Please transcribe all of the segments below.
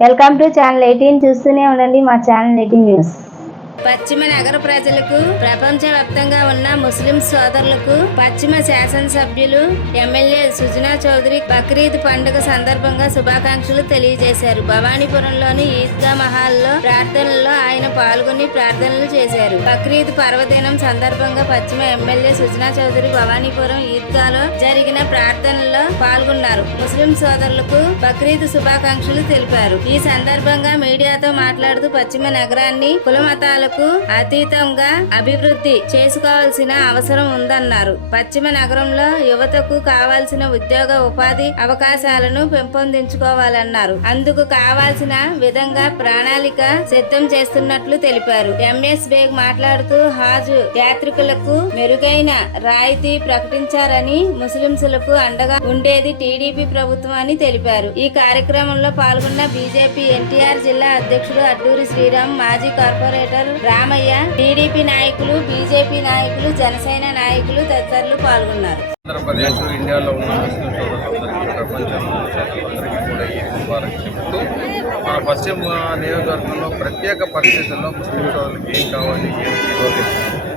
Welcome to channel 18 చూస్తూనే ఉండండి మా ఛానల్ 18 న్యూస్. పశ్చిమ నగర ప్రజలకు, ప్రపంచవ్యాప్తంగా ఉన్న ముస్లిం సోదరులకు పశ్చిమ శాసనసభ్యులు ఎమ్మెల్యే సుజనా చౌదరి బక్రీద్ పండుగ సందర్భంగా శుభాకాంక్షలు తెలియజేశారు. భవానీపురంలోని ఈద్గా మహల్లో ప్రార్థనల్లో ఆయన పాల్గొని ప్రార్థనలు చేశారు. బక్రీద్ పర్వదినం సందర్భంగా పశ్చిమ ఎమ్మెల్యే సుజనా చౌదరి భవానీపురం ఈద్గాలో జరిగిన ప్రార్థనల్లో పాల్గొన్నారు. ముస్లిం సోదరులకు బక్రీద్ శుభాకాంక్షలు తెలిపారు. ఈ సందర్భంగా మీడియాతో మాట్లాడుతూ పశ్చిమ నగరాన్ని కులమతాలకు అతీతంగా అభివృద్ధి చేసుకోవాల్సిన అవసరం ఉందన్నారు. పశ్చిమ నగరంలో యువతకు కావాల్సిన ఉద్యోగ ఉపాధి అవకాశాలను పెంపొందించుకోవాలన్నారు. అందుకు కావాల్సిన విధంగా ప్రణాళిక సిద్ధం చేస్తున్నట్లు తెలిపారు. ఎంఎస్ బేగ్ మాట్లాడుతూ హాజ్ యాత్రికులకు మెరుగైన రాయితీ ప్రకటించారని, ముస్లింలకు అండగా ఉండేది టీడీపీ ప్రభుత్వం అని తెలిపారు. ఈ కార్యక్రమంలో పాల్గొన్న బీజేపీ ఎన్టీఆర్ జిల్లా అధ్యక్షుడు అడ్డూరి శ్రీరామ్, మాజీ కార్పొరేటర్ రామయ్య, టీడీపీ నాయకులు, బీజేపీ నాయకులు, జనసేన నాయకులు తదితరులు పాల్గొన్నారు. ఆంధ్రప్రదేశ్, ఇండియాలో ఉన్న ముస్లిం సోదరులందరికీ, ప్రపంచంలో సోదరులందరికీ కూడా ఈద్ ముబారక్ చెబుతూ మన పశ్చిమ నియోజకవర్గంలో ప్రత్యేక పరిస్థితుల్లో ముస్లిం సోదరులకు ఏం కావాలి,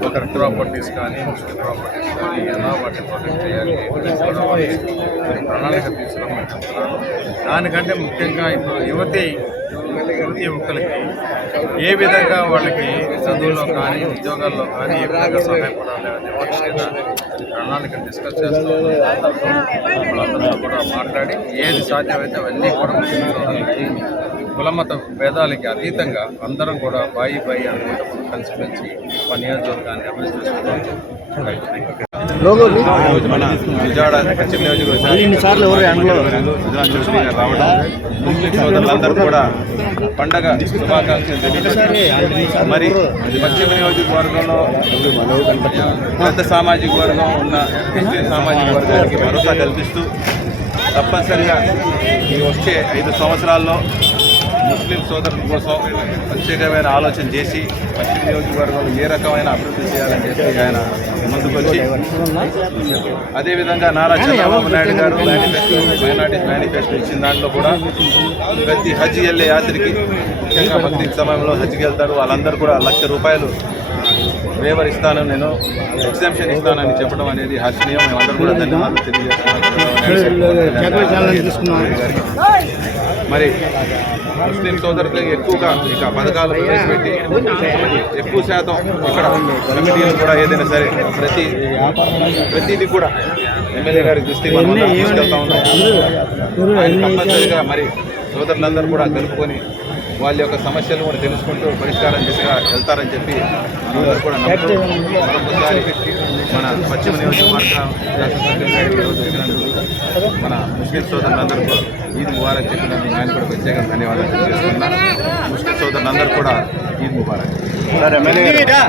ఒక ప్రాపర్టీస్ కానీ, ముస్లిం ప్రాపర్టీస్ కానీ ఎలా వాటిని ప్రొటెక్ట్ చేయాలి, ప్రణాళిక తీసుకురామని చెప్తున్నారు. దానికంటే ముఖ్యంగా ఇప్పుడు యువతి యువకులకి ఏ విధంగా వాళ్ళకి చదువుల్లో కానీ, ఉద్యోగాల్లో కానీ ఏ విధంగా సహాయపడాలి అనే వాటి మీద ప్రణాళిక డిస్కస్ చేస్తూ వాళ్ళందరితో కూడా మాట్లాడి ఏది సాధ్యమైతే అవన్నీ కూడా ముస్లిం సోదరులకి కులమత భేదాలకి అతీతంగా అందరం కూడా బాయి అనుకుంటే మనం కలిసిమెలిసి మా నియోజకవర్గాన్ని అభివృద్ధి చేసుకోవాలి. మన విజయవాడ పశ్చిమ నియోజకవర్గం రావడం, ముస్లిం సోదరులందరూ కూడా పండగ శుభాకాంక్షలు తెలియజేస్తారు. మరి పశ్చిమ నియోజకవర్గంలో పెద్ద సామాజిక వర్గం ఉన్న ముస్లిం సామాజిక వర్గానికి భరోసా కల్పిస్తూ తప్పనిసరిగా ఈ వచ్చే 5 సంవత్సరాల్లో ముస్లిం సోదరుల కోసం ప్రత్యేకమైన ఆలోచన చేసి పశ్చిమ నియోజకవర్గంలో ఏ రకమైన అభివృద్ధి చేయాలని చెప్పి ఆయన ముందుకొచ్చి, అదేవిధంగా నారా చంద్రబాబు నాయుడు గారు మైనార్టీ మేనిఫెస్టో ఇచ్చిన దాంట్లో కూడా ప్రతి హజ్ వెళ్ళే యాత్రికి, ముఖ్యంగా బక్రీద్ సమయంలో హజ్కి వెళ్తారు వాళ్ళందరూ కూడా ₹1,00,000 వేవర్ ఇస్తాను, నేను ఎగ్జామ్షన్ ఇస్తానని చెప్పడం అనేది హర్షణీయం. మేమందరూ కూడా ధన్యవాదాలు తెలియజేస్తున్నాం. మరి ముస్లిం సోదరులకు ఎక్కువగా ఇక పథకాలు ప్రవేశపెట్టి ఎక్కువ శాతం ఇక్కడ కమిటీలు కూడా ఏదైనా సరే ప్రతిదీ కూడా ఎమ్మెల్యే గారి దృష్టికి మనం తీసుకెళ్తా ఉన్నాం. తప్పనిసరిగా మరి సోదరులందరూ కూడా కలుపుకొని వాళ్ళ యొక్క సమస్యలు కూడా తెలుసుకుంటూ పరిష్కారం దిశగా వెళ్తారని చెప్పి అందరూ కూడా నమ్ముతూ మరొకసారి మన పశ్చిమ నియోజకవర్గ మన ముస్లిం సోదరులందరూ కూడా ఈద్ ముబారక్ చెప్పినందుకు ఆయన కూడా ప్రత్యేకంగా ధన్యవాదాలు తెలియజేస్తున్నాను. ముస్లిం సోదరులందరూ కూడా ఈద్ ముబారక్.